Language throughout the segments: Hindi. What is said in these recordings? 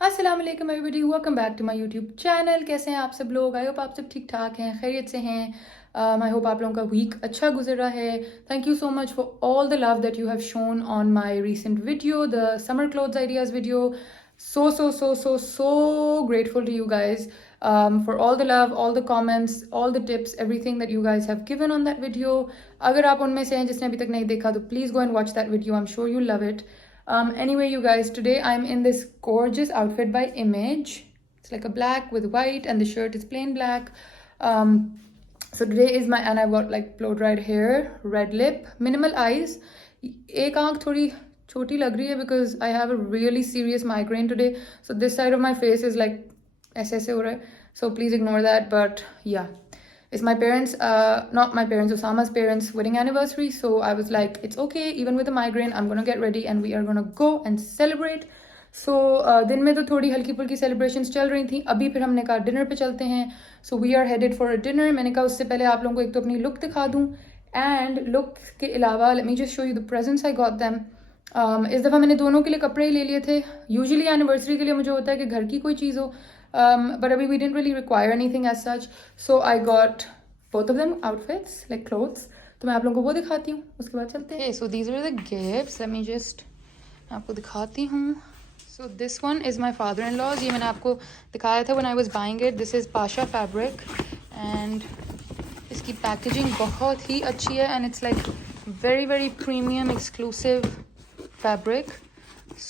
अस्सलाम वालेकुम everybody, welcome back to my YouTube channel. कैसे हैं आप सब लोग? आई होप आप सब ठीक ठाक हैं, खैरियत से हैं। आई होप आप लोगों का वीक अच्छा गुजरा है। Thank you so much for all the love that you have shown on my recent video, the summer clothes ideas video. So grateful to you guys for all the love, all the comments, all the tips, everything that you guys have given on that video. अगर आप उनमें से हैं जिसने अभी तक नहीं देखा तो please go and watch that video. I'm sure you'll love it. Anyway, you guys, today I'm in this gorgeous outfit by Image. It's like a black with white, and the shirt is plain black. Um, so today is my, and I've got like blow dried hair, red lip, minimal eyes. एक आंख थोड़ी छोटी लग रही है because I have a really serious migraine today. So this side of my face is like ऐसे ऐसे हो रहा है. So please ignore that. But yeah. It's my parents, not my parents, Osama's parents' wedding anniversary. So I was like, it's okay, even with a migraine, I'm gonna get ready and we are gonna go and celebrate. So दिन में तो थोड़ी हल्की फुल्की सेलिब्रेशंस चल रही थी. अभी फिर हमने कहा डिनर पे चलते हैं. So we are headed for a dinner. मैंने कहा उससे पहले आप लोगों को एक तो अपनी लुक दिखा दूँ, एंड लुक के अलावा late me just show you the presents I got them. इस दफ़ा मैंने दोनों के लिए कपड़े ही ले लिए थे. यूजुअली एनिवर्सरी के लिए मुझे होता है कि घर की कोई चीज़ हो, but abhi we didn't really require anything as such. So I got both of them outfits, like clothes. तो मैं आप लोगों को वो दिखाती हूँ, उसके बाद चलते हैं. So these are the gifts. Let me just आपको दिखाती हूँ. So this one is my father-in-law's. ये मैंने आपको दिखाया था when I was buying it. This is Pasha fabric and इसकी पैकेजिंग बहुत ही अच्छी है, and it's like very premium exclusive fabric.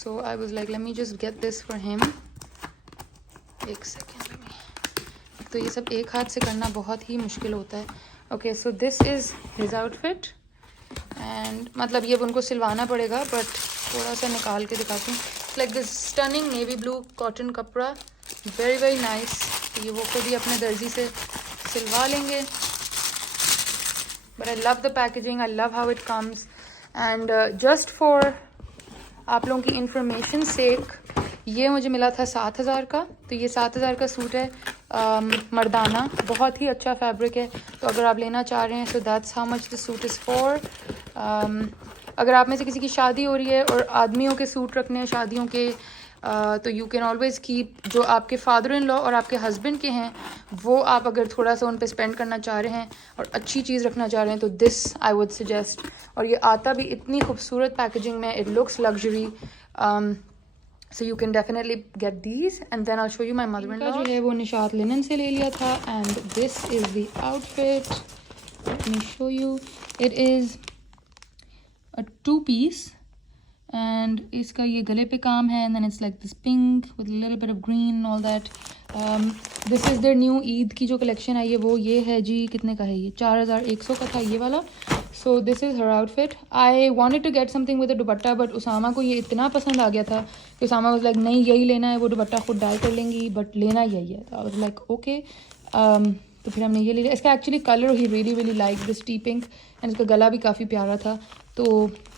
So I was like, let me just get this for him. एक सेकेंड में, तो ये सब एक हाथ से करना बहुत ही मुश्किल होता है. Okay, so this is his outfit, and मतलब ये उनको सिलवाना पड़ेगा, बट थोड़ा सा निकाल के दिखाती हूँ. Like this stunning navy blue cotton कपड़ा, वेरी नाइस. ये वो खुद ही अपने दर्जी से सिलवा लेंगे. But I love the packaging, I love how it comes. And just for आप लोगों की इंफॉर्मेशन सेक, ये मुझे मिला था 7,000 का. तो ये 7,000 का सूट है, मर्दाना, बहुत ही अच्छा फैब्रिक है. तो अगर आप लेना चाह रहे हैं, so that's how much the suit is for. अगर आप में से किसी की शादी हो रही है और आदमियों के सूट रखने हैं शादियों के, तो यू कैन ऑलवेज़ कीप, जो आपके फादर इन लॉ और आपके हस्बैंड के हैं, वो आप अगर थोड़ा सा उन पे स्पेंड करना चाह रहे हैं और अच्छी चीज़ रखना चाह रहे हैं, तो दिस आई वुड सजेस्ट. और ये आता भी इतनी खूबसूरत पैकेजिंग में, it looks luxury. So you can definitely get these, and then I'll show you my mother-in-law. जो है वो निशात लिनन से ले लिया था, and this is the outfit. Let me show you. It is a two-piece, and इसका ये गले पे काम है, and then it's like this pink with a little bit of green and all that. This is their new Eid की जो कलेक्शन आई है, वो ये है जी. कितने का है ये? 4,100 का था ये वाला. So this is her outfit. I wanted to get something with a dupatta, but Usama को ये इतना पसंद आ गया था कि उसामा was like, नहीं यही लेना है, वो दुपट्टा खुद डाल कर लेंगी, बट लेना यही है. तो I was like, okay. तो फिर हमने ये ले लिया. इसका actually colour he really like this tea pink, and इसका गला भी काफ़ी प्यारा था. तो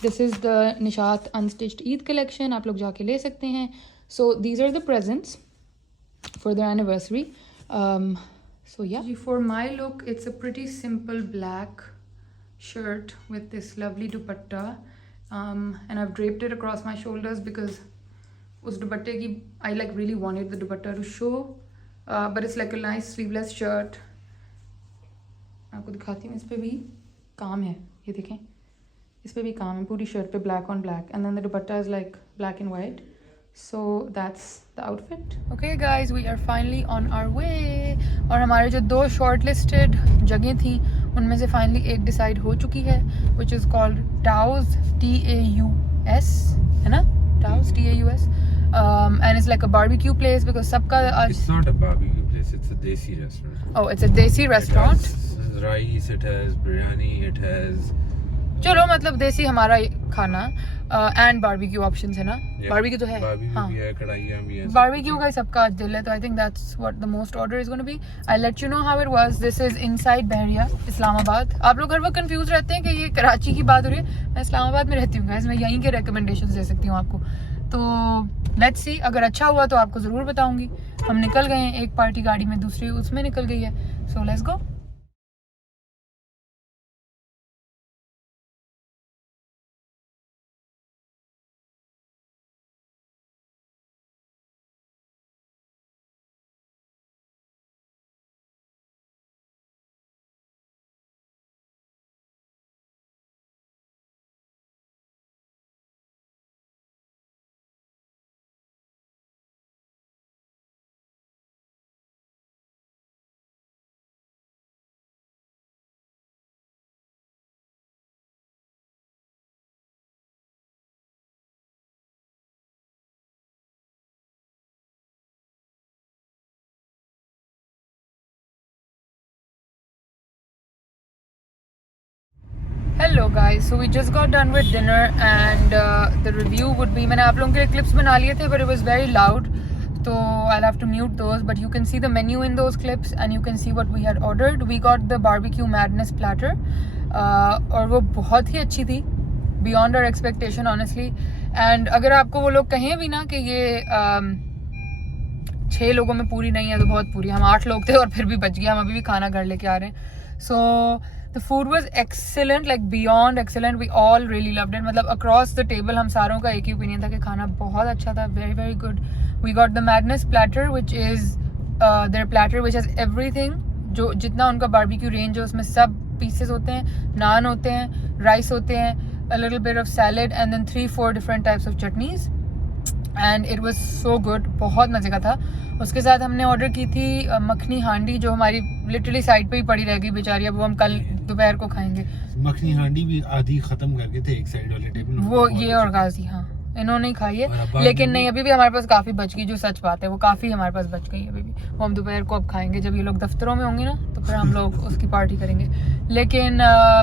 this is the Nishat unstitched Eid collection, आप लोग जाके ले सकते हैं. So these are the presents for their anniversary. So yeah. For my look, it's a pretty simple black shirt with this lovely dupatta, and I've draped it across my shoulders because उस दुपट्टे की, I like really wanted the dupatta to show, but it's like a nice sleeveless shirt. आपको दिखाती हूँ. इस पे भी काम है, ये देखें, इस पे भी काम है पूरी शर्ट पे, black on black, and then the dupatta is like black and white. So that's the outfit. Okay guys, we are finally on our way. और हमारे जो 2 shortlisted जगह थी, उनमें से फाइनली एक डिसाइड हो चुकी है, which is called Taos, Taus, है ना? Taos, Taus. And it's like a barbecue place because सबका It's not a barbecue place, it's a desi restaurant. Oh, it's a desi restaurant. It has rice, it has biryani, it has... चलो मतलब देसी हमारा खाना, एंड बारबेक्यू ऑप्शंस है ना. बारबेक्यू तो है, हाँ, भी है, कढ़ाइयाँ भी है. बारबेक्यू का सबका आज दिल है, तो I think that's what the most order is gonna be. I let you know how it was. This is inside Bahria, Islamabad. आप लोग हर वक्त कंफ्यूज रहते हैं कि ये कराची की बात हो रही है. मैं इस्लामाबाद में रहती हूँ गाइस, मैं यहीं के रिकमेंडेशंस दे सकती हूँ आपको. तो लेट्स सी, अगर अच्छा हुआ तो आपको ज़रूर बताऊंगी. हम निकल गए हैं, एक पार्टी गाड़ी में, दूसरी उसमें निकल गई है. So let's go. Hello guys, so we just got done with dinner and the review would be, मैंने आप लोगों के लिए क्लिप्स बना लिए थे but it was very loud, तो I have to mute those, but you can see the menu in those clips and you can see what we had ordered. We got the barbecue madness platter और वो बहुत ही अच्छी थी, beyond our expectation honestly. And अगर आपको वो लोग कहें भी ना कि ये 6 लोगों में पूरी नहीं है तो बहुत पूरी. हम 8 लोग थे और फिर भी बच गया, हम अभी भी खाना घर लेके आ रहे हैं. So the food was excellent, like beyond excellent. We all really loved it. मतलब अक्रॉस द टेबल हम सारों का एक ही ओपिनियन था कि खाना बहुत अच्छा था. Very very good. We got the madness platter which is their platter which has everything. जो जितना उनका बारबेक्यू रेंज है उसमें सब पीसेस होते हैं, नान होते हैं, राइस होते हैं, a little bit of salad and then 3-4 different types of chutneys and it was so good. बहुत मजे का था. उसके साथ हमने ऑर्डर की थी मखनी हांडी, जो हमारी लिटरली साइड पे ही पड़ी रह गई बेचारी. अब वो हम कल दोपहर को खाएंगे. मखनी हांडी भी आधी खत्म करके थे एक साइड वाले टेबल, वो ये और गाजी, हाँ इन्होंने ही खाई है, लेकिन नहीं अभी भी हमारे पास काफ़ी बच गई. जो सच बात है वो काफ़ी हमारे पास बच गई अभी भी. वो हम दोपहर को अब खाएंगे. जब ये लोग दफ्तरों में होंगे ना तो फिर हम लोग उसकी पार्टी करेंगे. लेकिन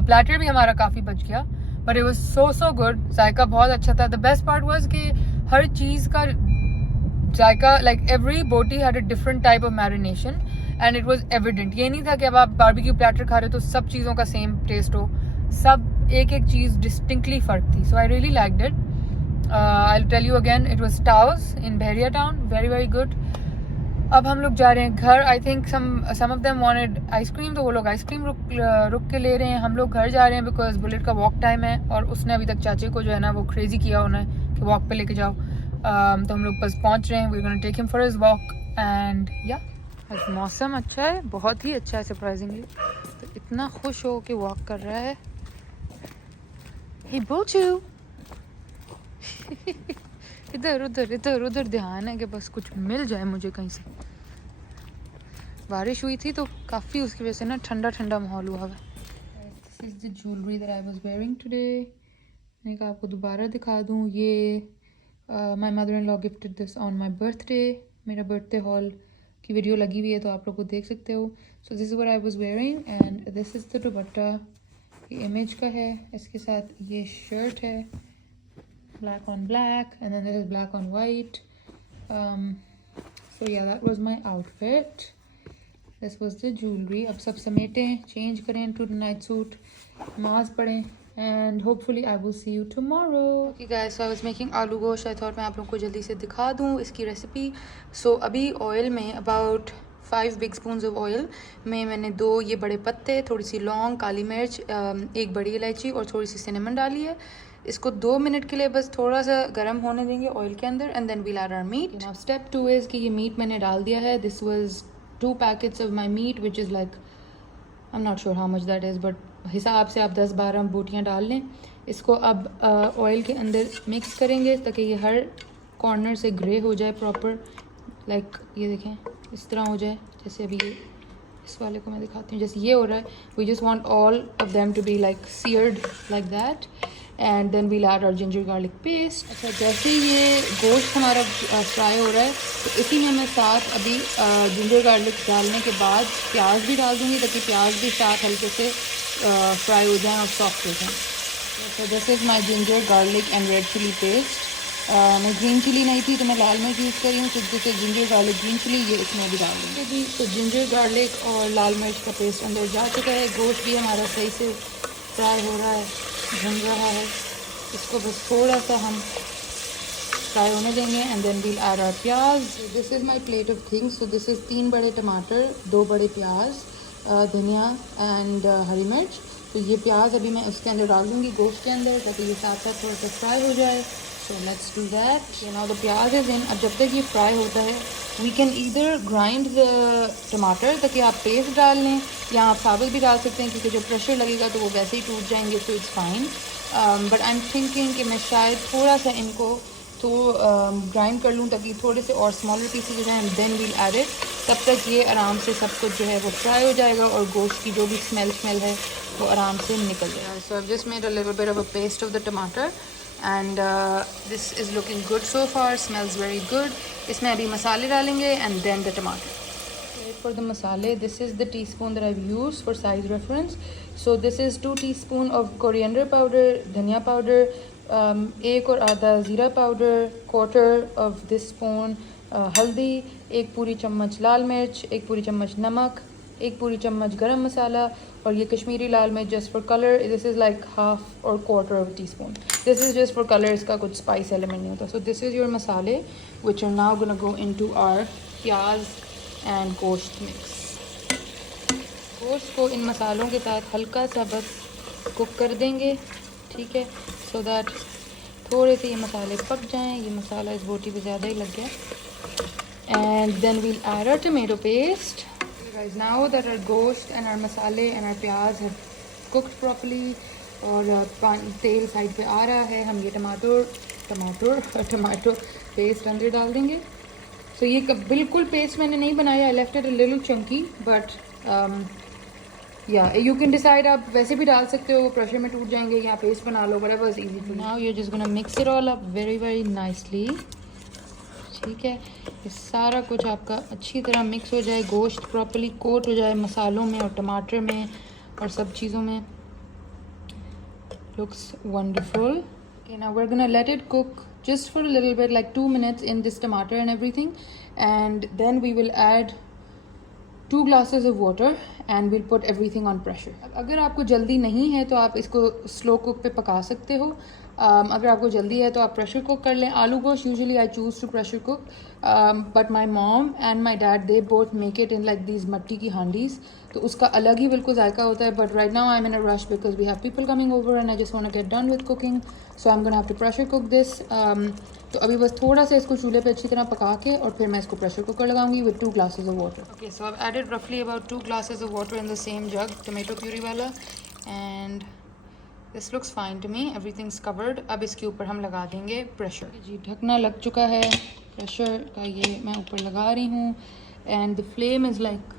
प्लेटर भी हमारा काफ़ी बच गया. But it was so good. जायका बहुत अच्छा था. द बेस्ट पार्ट वॉज कि हर चीज़ का जायका, लाइक एवरी बोटी had a different type of marination and it was evident. ये नहीं था कि अब आप बारबेक्यू प्लेटर खा रहे हो तो सब चीज़ों का सेम टेस्ट हो. सब एक एक चीज़ डिस्टिंक्टली फ़र्क थी. So I really liked it. I tell you again, it was Tao's in Bahria Town. Very very good. अब हम लोग जा रहे हैं घर. I think some of them wanted ice cream, तो वो लोग आइसक्रीम रुक के ले रहे हैं. हम लोग घर जा रहे हैं बिकॉज बुलेट का वॉक टाइम है और उसने अभी तक चाचे को जो है ना वो क्रेजी किया उन्हें कि वॉक पे लेके जाओ. तो हम लोग बस पहुंच रहे हैं. We are gonna take him for his walk and या आज मौसम अच्छा है, बहुत ही अच्छा है सरप्राइजिंगली. तो इतना खुश हो के वॉक कर रहा है. हे बोचू इधर उधर इधर उधर ध्यान है कि बस कुछ मिल जाए मुझे कहीं से. बारिश हुई थी तो काफ़ी उसकी वजह से ना ठंडा ठंडा माहौल हुआ है. This is the jewellery that I was wearing today. मैंने कहा आपको दोबारा दिखा दूँ. ये my mother in law gifted this on my birthday. मेरा बर्थडे हॉल की वीडियो लगी हुई है तो आप लोग को देख सकते हो. सो this is what I was wearing and this is the दुपट्टा. ये इमेज का है. इसके साथ ये शर्ट है, black on black, and then this is black on white. So yeah, that was my outfit. This was the jewelry. अब सब समेटें, change करें into the night suit, नमाज पढ़ें, and hopefully I will see you tomorrow. Okay guys, so I was making आलू गोश्त. I thought मैं आप लोगों को जल्दी से दिखा दूँ इसकी रेसिपी. So अभी ऑयल में about 5 big spoons of oil में मैंने 2 ये बड़े पत्ते, थोड़ी सी लौंग, काली मिर्च, एक बड़ी इलायची और थोड़ी सी सिनेमन डाली है. इसको 2 मिनट के लिए बस थोड़ा सा गर्म होने देंगे ऑयल के अंदर and then we'll add our meat. Now step 2 is कि ये मीट मैंने डाल दिया है. This was 2 packets of my meat which is like I am not sure how much that is, but हिसाब से आप 10-12 बोटियाँ डाल लें. इसको अब ऑयल के अंदर मिक्स करेंगे ताकि ये हर कॉर्नर से ग्रे हो जाए प्रॉपर. लाइक ये देखें इस तरह हो जाए. जैसे अभी ये इस वाले को मैं दिखाती हूँ, जैसे ये हो रहा है. We just want all of them to be like seared like that and then we'll add our ginger garlic paste. अच्छा, जैसे ये गोश्त हमारा फ्राई हो रहा है तो इसी में मैं साथ अभी जिंजर गार्लिक डालने के बाद प्याज भी डाल दूँगी ताकि प्याज भी साथ हल्के से फ्राई हो जाएँ और सॉफ्ट हो जाएँ. अच्छा, this is my ginger garlic and red chilli paste. मैं ग्रीन चिली नहीं थी तो मैं लाल मिर्च यूज़ कर रही हूँ. तो जैसे जिंजर गार्लिक ग्रीन चिली ये इसमें भी डाल दूँगी जी. तो जिंजर गार्लिक और लाल मिर्च का पेस्ट अंदर जा चुका है. गोश्त भी हमारा सही से फ्राई हो रहा है, भुन रहा है. इसको बस थोड़ा सा हम फ्राई होने देंगे and then we'll add our pyaz. This is my plate of things. So this is 3 बड़े टमाटर, 2 बड़े प्याज, धनिया एंड हरी मिर्च. तो ये प्याज अभी मैं उसके अंदर डाल दूँगी गोश्त के अंदर ताकि ये साथ साथ थोड़ा सा फ्राई हो जाए. So let's do that. You know the pyaz is in. अब जब तक ये फ्राई होता है we can either grind the tamatar ताकि आप पेस्ट डाल लें या आप साबुत भी डाल सकते हैं क्योंकि जो प्रेशर लगेगा तो वो वैसे ही टूट जाएंगे. So it's fine. But I am thinking कि मैं शायद थोड़ा सा इनको तो ग्राइंड कर लूँ ताकि थोड़े से और स्मॉलर पीसेज हो जाएँ. Then we'll add it. तब तक ये आराम से सब कुछ जो है वो फ्राई हो जाएगा और गोश्त की जो भी स्मेल है वो आराम से निकल जाएगा. So I just made a little bit of a paste of the tamatar and this is looking good so far. Smells very good. इसमें अभी मसाले डालेंगे and then the tamatar. for the masale. This is the teaspoon that I've used for size reference. So this is 2 teaspoon of coriander powder, dhania powder, एक और आधा ज़ीरा powder, quarter of this spoon हल्दी, एक पूरी चम्मच लाल मिर्च, एक पूरी चम्मच नमक, एक पूरी चम्मच गरम मसाला और ये कश्मीरी लाल मिर्च just for color. This is like half or quarter of a teaspoon. This is just for color, इसका कुछ spice element नहीं होता. So this is your masale which are now gonna go into our प्याज and गोश्त mix. गोश्त को इन मसालों के साथ हल्का सा बस कुक कर देंगे, ठीक है, so that थोड़े से ये मसाले पक जाएं. ये मसाला इस बोटी पे ज़्यादा ही लग गया. And then we'll add our tomato paste. Guys, now that our gosht and our masale and our प्याज have cooked properly और तेल साइड पे आ रहा है, हम ये टमाटो पेस्ट अंदर डाल देंगे. So ये बिल्कुल पेस्ट मैंने नहीं बनाया. I left it a little chunky, but yeah, you can decide. आप वैसे भी डाल सकते हो, प्रेशर में टूट जाएंगे, या पेस्ट बना लो, whatever is easy. Now you're just gonna mix it all up very nicely. ठीक है, ये सारा कुछ आपका अच्छी तरह मिक्स हो जाए, गोश्त प्रॉपर्ली कोट हो जाए मसालों में और टमाटर में और सब चीज़ों में. looks wonderful. Okay, now we're gonna let it cook just for a little bit, like 2 minutes in this tomato and everything, and then we will add 2 glasses of water and we'll put everything on pressure. अगर आपको जल्दी नहीं है तो आप इसको स्लो कुक पे पका सकते हो. अगर आपको जल्दी है तो आप प्रेशर कुक कर लें. Aloo gosht usually I choose to pressure cook, but my mom and my dad they both make it in like these मट्टी की हांडीज़, तो उसका अलग ही बिल्कुल जायका होता है. But right now I am in a rush because we have people coming over and I just want to get done with cooking, so I am gonna have to pressure cook this. तो अभी बस थोड़ा सा इसको चूल्हे पे अच्छी तरह पका के और फिर मैं इसको प्रेशर कुकर लगाऊंगी with 2 glasses of water. Okay, so I've added roughly about 2 glasses of water in the same jug, tomato puree वाला, and this looks fine to me. Everything's covered. अब इसके ऊपर हम लगा देंगे प्रेशर. जी, ढकना लग चुका है प्रेशर का, ये मैं ऊपर लगा रही हूँ. and the flame is like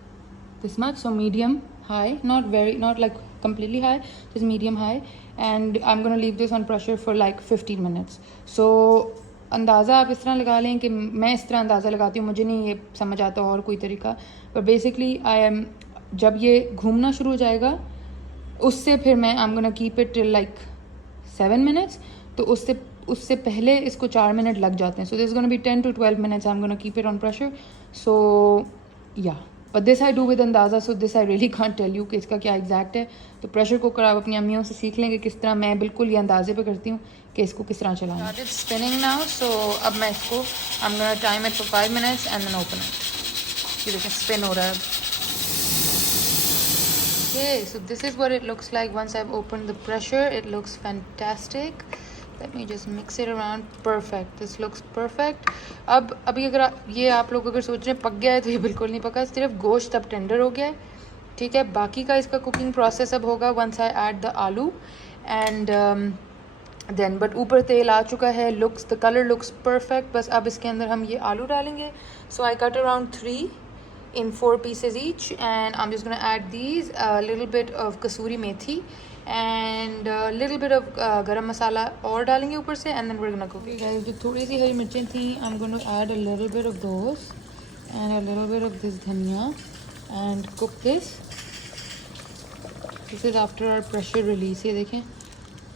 this much, so medium high, not like completely high, just medium high, and I'm going to leave this on pressure for like 15 minutes. so अंदाज़ा आप इस तरह लगा लें कि मैं इस तरह अंदाज़ा लगाती हूँ, मुझे नहीं ये समझ आता और कोई तरीका, पर बेसिकली जब ये घूमना शुरू हो जाएगा उससे फिर मैं आई am gonna keep it till like 7 minutes. तो उससे पहले इसको 4 मिनट लग जाते हैं. So this gonna be 10 to 12 minutes. I am gonna keep it on pressure. So yeah, but this I do with andaza, so this I really can't tell you कि इसका क्या एग्जैक्ट है. तो प्रेशर कुकर आप अपनी अम्मियों से सीख लेंगे किस तरह. मैं बिल्कुल ये अंदाजे पे करती हूँ कि इसको किस तरह चलाना. इट्स स्पिनिंग नाउ, सो अब मैं इसको I am gonna time it for 5 minutes and then open it. ये देखें स्पिन हो रहा है. Okay, so this is what it looks like once I've opened the pressure. It looks fantastic. Let me just mix it around. Perfect. This looks perfect. अब अभी अगर ये आप लोग अगर सोच रहे हैं पक गया है तो ये बिल्कुल नहीं पका. सिर्फ गोश्त अब टेंडर हो गया है, ठीक है. बाकी का इसका कुकिंग प्रोसेस अब होगा once I add the आलू and then but ऊपर तेल आ चुका है. the color looks perfect. बस अब इसके अंदर हम ये आलू डालेंगे. So I cut around 3 in 4 pieces each, and I'm just gonna add these, a little bit of kasuri methi and a little bit of garam masala और डालेंगे ऊपर से, and then we're gonna cook it. Guys, जो थोड़ी सी हरी मिर्चें थी, I'm going to add a little bit of those and a little bit of this dhania and cook this. This is after our pressure release. ये देखें,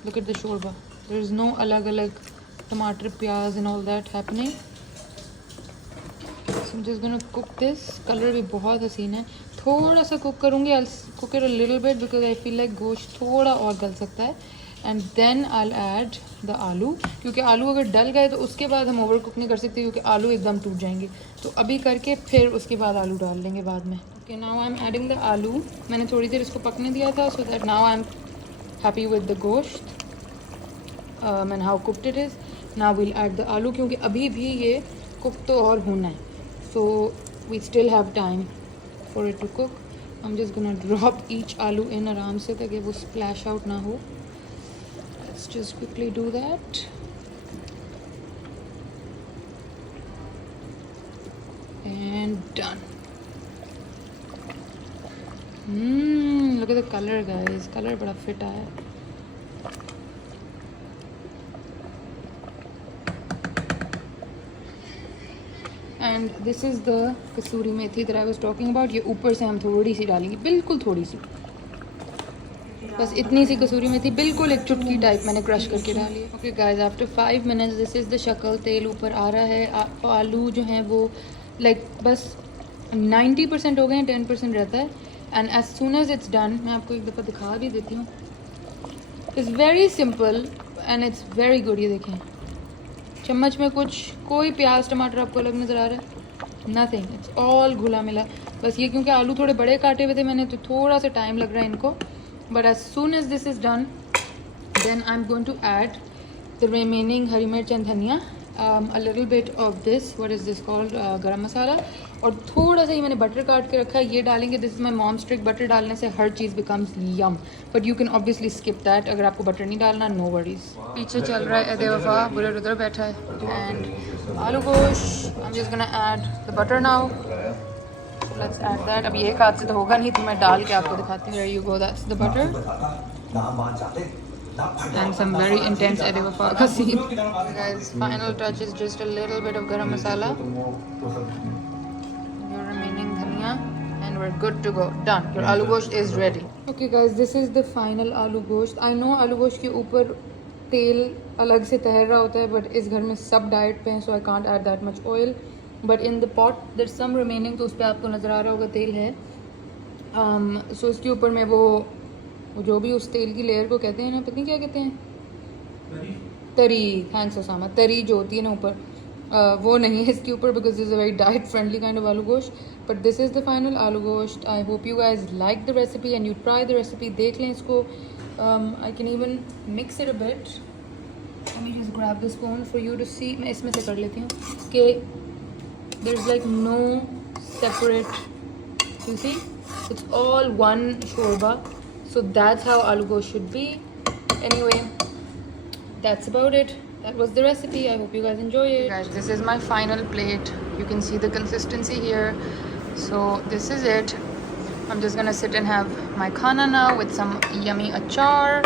look at the shorba. There is no अलग-अलग टमाटर प्याज and all that happening. I'm just gonna cook this. Colour भी बहुत हसीन है. थोड़ा सा कुक करूँगी. I'll cook it a little bit because I feel like गोश्त थोड़ा और गल सकता है. And then I'll add the आलू, क्योंकि आलू अगर डल गए तो उसके बाद हम ओवर कुक नहीं कर सकते क्योंकि आलू एकदम टूट जाएंगे. तो अभी करके फिर उसके बाद आलू डाल लेंगे बाद में. Okay, now I'm adding the आलू. मैंने थोड़ी देर इसको पकने दिया था, so that now I'm happy with the गोश्त and how cooked it is. Now we'll add the आलू, क्योंकि अभी भी ये कुक तो और होना है. So we still have time for it to cook. I'm just gonna drop each आलू in आराम से ताकि वो splash out ना हो. Let's just quickly do that. And done. Look at the color, guys. Color बड़ा fit आया. And this is the kasuri methi that I was talking about. ये ऊपर से हम थोड़ी सी डालेंगे, बिल्कुल थोड़ी सी, बस इतनी सी कसूरी मेथी, बिल्कुल एक चुटकी टाइप मैंने क्रश करके डाली है. Okay guys, after 5 minutes this is the शक्ल. तेल ऊपर आ रहा है. आलू जो हैं वो लाइक बस 90% हो गए हैं, 10% रहता है. And as soon as it's done, मैं आपको एक दफ़ा दिखा भी देती हूँ. It's very simple and it's very good. ये देखें, चम्मच में कोई प्याज टमाटर आपको अलग नज़र आ रहा है? नथिंग, इट्स ऑल घुला मिला. बस ये क्योंकि आलू थोड़े बड़े काटे हुए थे मैंने, तो थोड़ा सा टाइम लग रहा है इनको. But as soon as this is done, then I am going to add the remaining hari mirch and धनिया, a little bit of this, what is this called, गरम मसाला, और थोड़ा सा ही मैंने बटर काट के रखा है, ये डालेंगे. This is my mom's trick. Butter डालने से हर चीज़ becomes yum, but you can obviously skip that. अगर आपको बटर नहीं डालना, नो वरीज. पीछे चल रहा है एदे वफा, बुलेट उधर बैठा है. एंड आलू gosht, I am just gonna add the butter now. Let's add that. अब ये एक हाथ से तो होगा नहीं, तो मैं डाल के आपको दिखाती हूँ. You go, that's the butter. And some very intense Eddie Wafa ka scene. Guys, final touch is just a little bit of garam masala, your remaining dhania, and we're good to go. Done. Your aloo gosht is ready. Okay guys, this is the final aloo gosht. I know aloo gosht के ऊपर तेल अलग से तैर रहा होता है, but इस घर में सब डाइट पे हैं, so I can't add that much oil. But in the pot there's some remaining, तो उस पर आपको नज़र आ रहा होगा तेल है. So इसके ऊपर मैं वो जो भी उस तेल की लेयर को कहते हैं ना, पता नहीं क्या कहते हैं, तरी. Thanks Osama. तरी जो होती है ना ऊपर, वो नहीं है इसके ऊपर, because is a very diet friendly kind of aloo gosht. But this is the final aloo gosht. I hope you guys like the recipe and you try the recipe. देख लें इसको. I can even mix it a bit. Let me just grab the spoon for you to see. मैं इसमें से कर लेती हूँ कि there is like no separate, you see, it's all one शोरबा. So that's how aloo gosht should be. Anyway, that's about it. That was the recipe. I hope you guys enjoy it. Guys, this is my final plate. You can see the consistency here. So this is it. I'm just gonna sit and have my khana now with some yummy achar.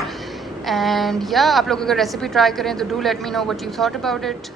And yeah, आप लोग अगर recipe try करें तो do let me know what you thought about it.